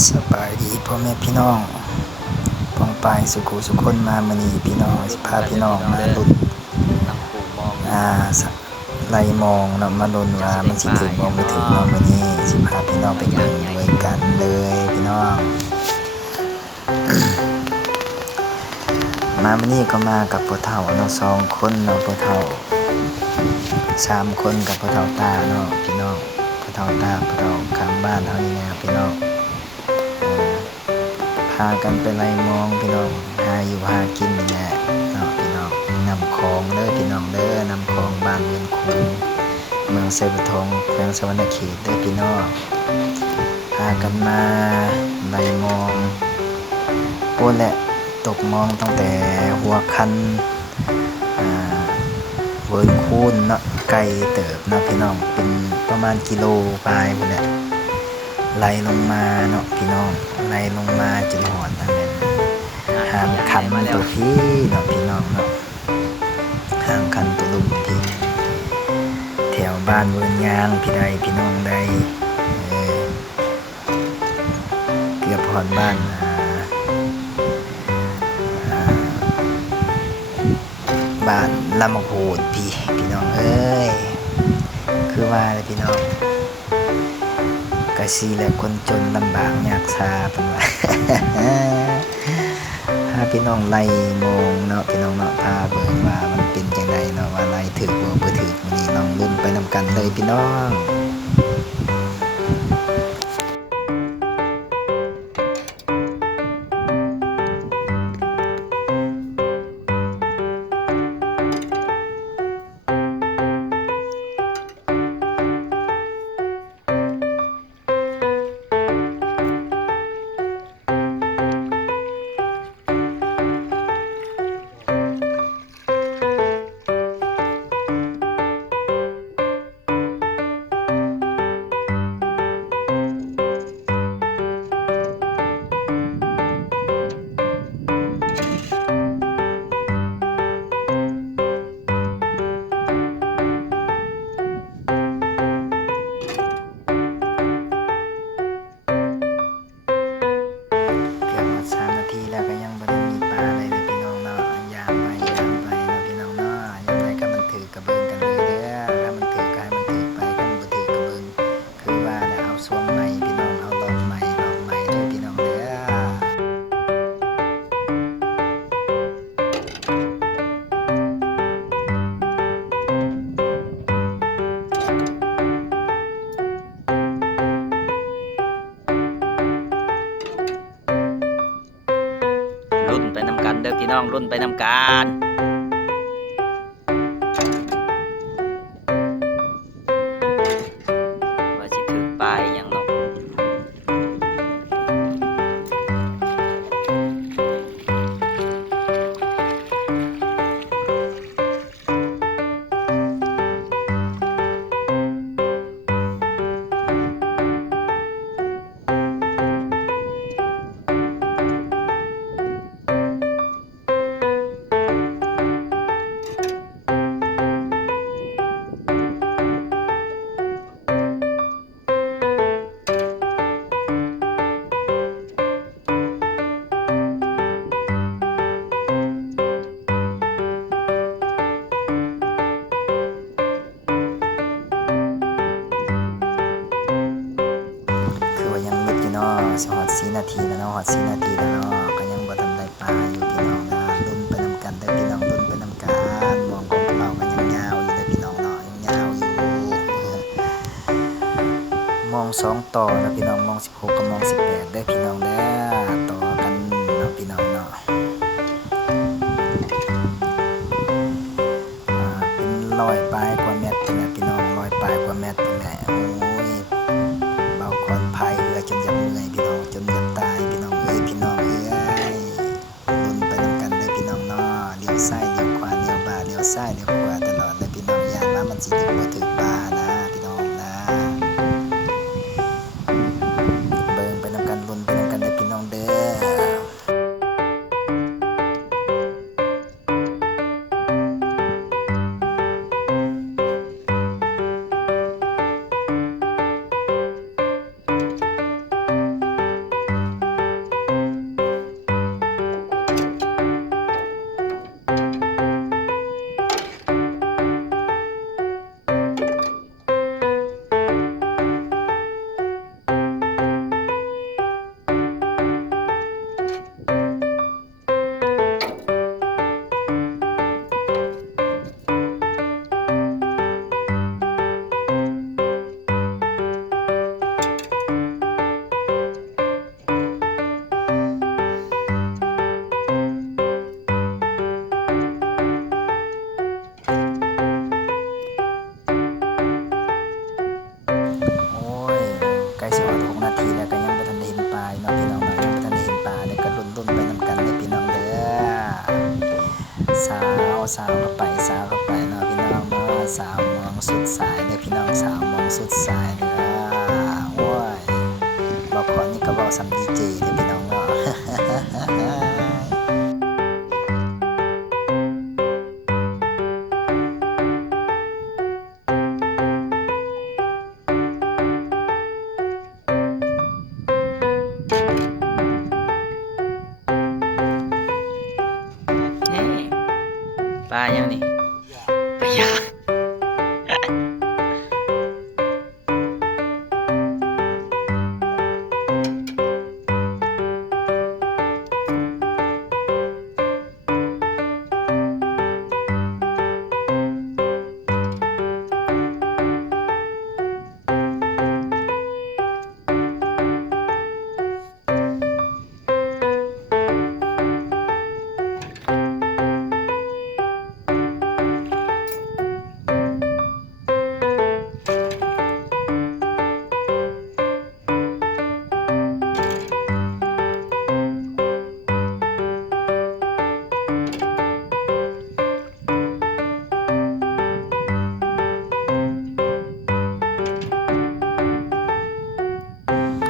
สบายดีพ่อแม่พี่น้องปองปายสุขุสุคนมามื้อนี้พี่น้องสิพาพี่น้องมาลุ้นน้ำปูมองไล่มองเนาะมาลุ้นว่ามันสิถึงบ่บ่ถึงเนาะมื้อนี้สิพาพี่น้องไปเบิ่งด้วยกันเลยพี่น้องมามื้อนี้ก็มากับพ่อเฒ่าเนาะ2คนเนาะพ่อเฒ่า3คนกับพ่อเฒ่าตาเนาะพี่น้องพ่อเฒ่าตาพ่อเฒ่าข้างบ้านเฮานี่นะพี่น้องพากันไปไล่มองพี่น้องหาอยู่หากินนี่แหละเนาะพี่น้องนำคลองเด้อพี่น้องเด้อนำคลองบ้านเมืองคูเมืองไซบุทองแขวงสะวรรณเขตเด้อพี่น้องพากันมาไล่มองโอ้แหละตกมองตั้งแต่หัวคันเวิร์นคูนเนาะไกลเติบเนาะพี่น้องเป็นประมาณกิโลปลายพุ่นแหละไล่ลงมาเนาะพี่น้องไล่ลงมาจนหอดทางนั้นหามคันตัวพี่เนาะพี่น้องเนาะหามคันตัวลุงพี่แถวบ้านเวิร์นยางพี่ใดพี่น้องใดเกือบหอดบ้านบ้านลำโหดพี่น้องเอ้ยคือว่าเลยพี่น้องกะซีและคนจนลำบากยากซาเป็นว่า พาพี่น้องไล่มองเนาะพี่น้องเนาะพาเบิ่งว่ามันเป็นจังไดเนาะว่าไล่ถึกบ่บ่ถึกมื้อนี้ลองลุ้นไปนำกันเลยพี่น้อง3 นาทีแล้วก็ยังบ่ได้มีปลาเลยเด้อพี่น้องเนาะยามไปเนาะพี่น้องเนาะยามใดก็มันถึกก็เบิ่งกันเลยเด้อถ้ามันถึกก็ให้มันถึกไปถ้ามันบ่ถึกก็เบิ่งคือว่าแล้วเอาช่วงใหม่พี่น้องเอาลองใหม่เด้อพี่น้องเด้อรุ่นไปนำกันเด้อพี่น้องรุ่นไปนำกันว่าสิถือปลายอย่างเนาะคือว่ายังมืดอยู่เนาะสิฮอด4 นาทีแล้วเนาะฮอด4 นาทีแล้วเนาะก็ยังบ่ทันได้ปลาอยู่พี่น้องนะลุ้นไปนำกันเด้อพี่น้องลุ้นไปนำกันมองของเราก็ยังยาวอยู่เด้อพี่น้องเนาะยังยาวอยู่มอง2ต่อนะพี่น้องมอง16กับมอง18เด้อพี่น้องเด้อต่อกันเนาะพี่น้องเนาะเป็น100 ปลายกว่าเมตรพุ่นแหละพี่น้อง100 ปลายกว่าเมตรพุ่นแหละโอ้ยเบาคอนพายเรือจนจะเมื่อยพี่น้องจนจะตายพี่น้องเอ้ยพี่น้องเอ้ยลุ้นไปนำกันเด้อพี่น้องเนาะเลี้ยวซ้ายเลี้ยวขวาเลี้ยวบ่าเลี้ยวซ้ายเลี้ยวขวาตลอดเลยพี่น้องย่านว่ามันสิถึงบ่ถึงปลานะพี่น้องนะเบิ่งไปนำกันลุ้นไปนำกันเด้อพี่น้องเด้อ ร แล้วก็ยังบ่ทันได้เห็นปลาเนาะพี่น้องเนาะยังบ่ทันได้เห็นปลาเลยก็ลุ้นๆไปนำกันเด้อพี่น้องเด้อสาวก็ไปสาวก็ไปเนาะพี่น้องเนาะสาวมองสุดสายเด้อพี่น้องสาวมองสุดสายเด้อโอ้ยบอกขอนี่ก็เว้าซ้ำดีเจเด้อพี่น้องเนาะ นี่ปลายังนี่ปลายา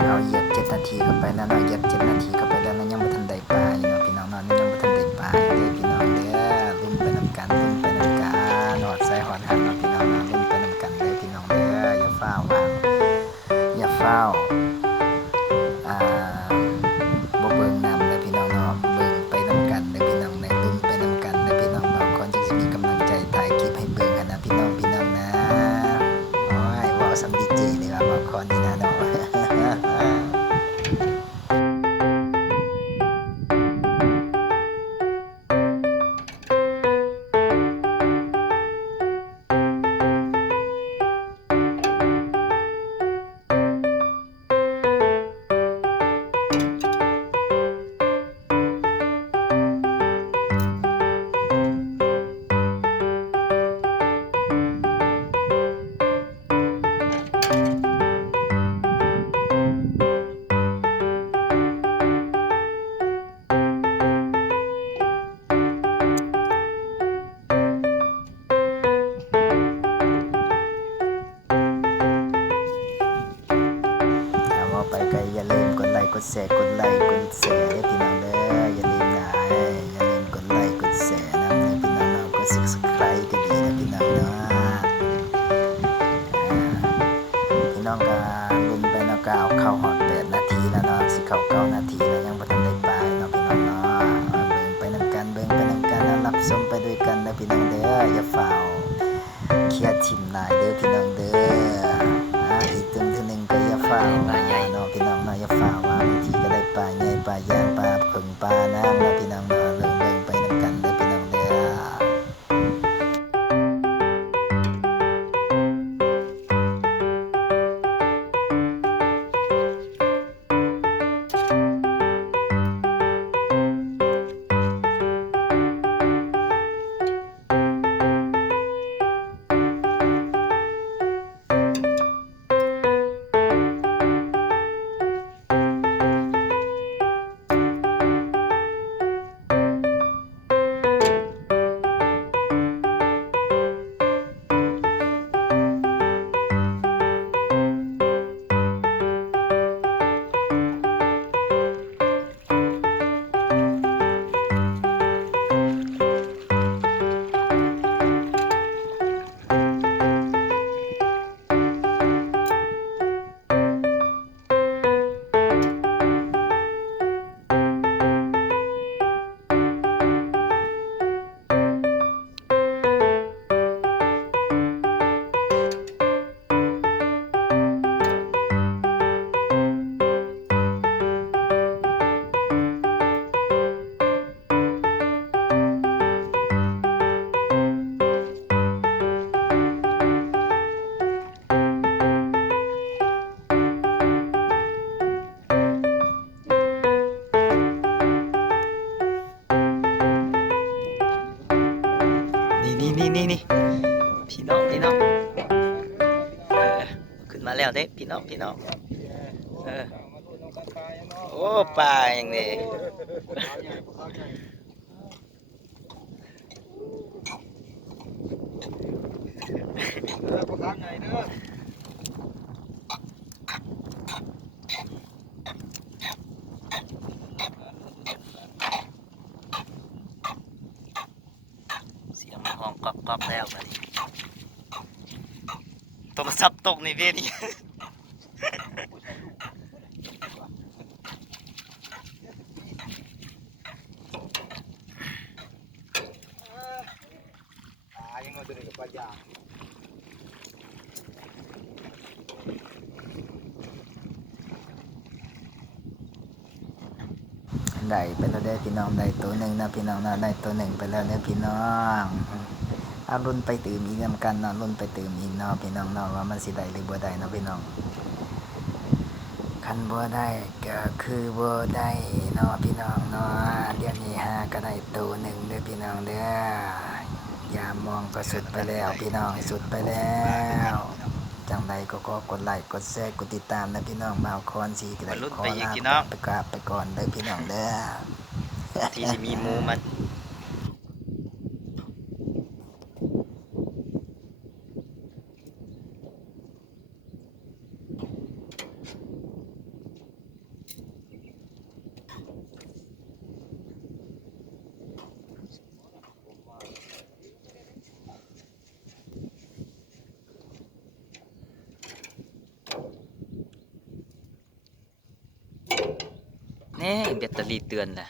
เอาเหยียบ7 นาทีเข้าไปแล้วเนาะเหยียบ7 นาทีเข้าไปแล้วนะยังบ่ทันได้ปลาอยู่เนาะพี่น้องเนาะยังบ่ทันได้ปลาอยู่เด้อพี่น้องเด้อลุ้นไปนำกันลุ้นไปนำกันหอดใส่หอดหันเนาะพี่น้องเนาะลุ้นไปนำกันเด้อพี่น้องเด้ออย่าฟ้าววางอย่าฟ้าวอ่าบ่เบิ่งนำเด้อพี่น้องเนาะเบิ่งไปนำกันเด้อพี่น้องเด้อลุ้นไปนำกันเด้อพี่น้องเนาะก่อนจะสิมีกำลังใจถ่ายคลิปให้เบิ่งกันนะพี่น้องนะโอ้ยเว้าซ้ำดีเจนี่ว่าบ่คอนนี่นะเนาะ เอาว่าไปก็อย่าลืมกดไลค์กดแชร์กดไลค์กดแชร์ให้พี่น้องเด้ออย่าลืมนะอย่าลืมกดไลค์กดแชร์นำให้พี่น้องเนาะกด Subscribe ก็ดีนะพี่น้องเนาะพี่น้องก็ลุ้นไปเนาะก็เอาเข้าฮอด8 นาทีแล้วเนาะสิเข้า9 นาทีแล้วยังบ่ทันได้ปลาเนาะพี่น้องเนาะเบิ่งไปนำกันแล้วรับชมไปด้วยกันนะพี่น้องเด้ออย่าฝ่าวเครียดทิ่มหลายเด้อพี่น้องเด้ออีกตึงนึงก็อย่าฝ่าวเนาะพี่น้องเนาะอย่าฝ่าวว่าบางทีก็ได้ปลาใหญ่ปลาย่างปลาเพิ่งปลาน้ำเนาะพี่น้องเนาะเบิ่งไปนำกันเด้อพี่น้องเด้อ นี่พี่น้องขึ้นมาแล้วเด้พี่น้องเออ โอ้ปลาอย่างนี้เสียงมันห้องก๊อกๆแล้วบัดนี้โทรศัพท์ตกในเวที ยังมาตัวนี้กับปลาย่าง ได้ไปแล้วเด้อพี่น้องได้ตัวหนึ่งนะพี่น้องนะได้ตัวหนึ่งไปแล้วเด้อพี่น้องเอารุ่นไปตื่มอีกนำกันเนาะรุ่นไปตื่มอีกเนาะพี่น้องเนาะว่ามันสิได้หรือบ่ได้เนาะพี่น้องคันบ่ได้ก็คือบ่ได้เนาะพี่น้องเนาะเดี๋ยวนี้หาก็ได้ตัวหนึ่งเด้อพี่น้องเด้ออย่ามองก็สุดไปแล้วพี่น้องสุดไปแล้วจังใดก็ขอกดไลค์กดแชร์กดติดตามนะพี่น้องบ่าวคอนสีก็ได้ มาลุ้น ขอ ไปอีก ลา พี่น้อง ไปกราบไปก่อนเด้อพี่น้องเด้อ ที่สิมีหมูมัน นี่แบตเตอรี่เตือนแหละ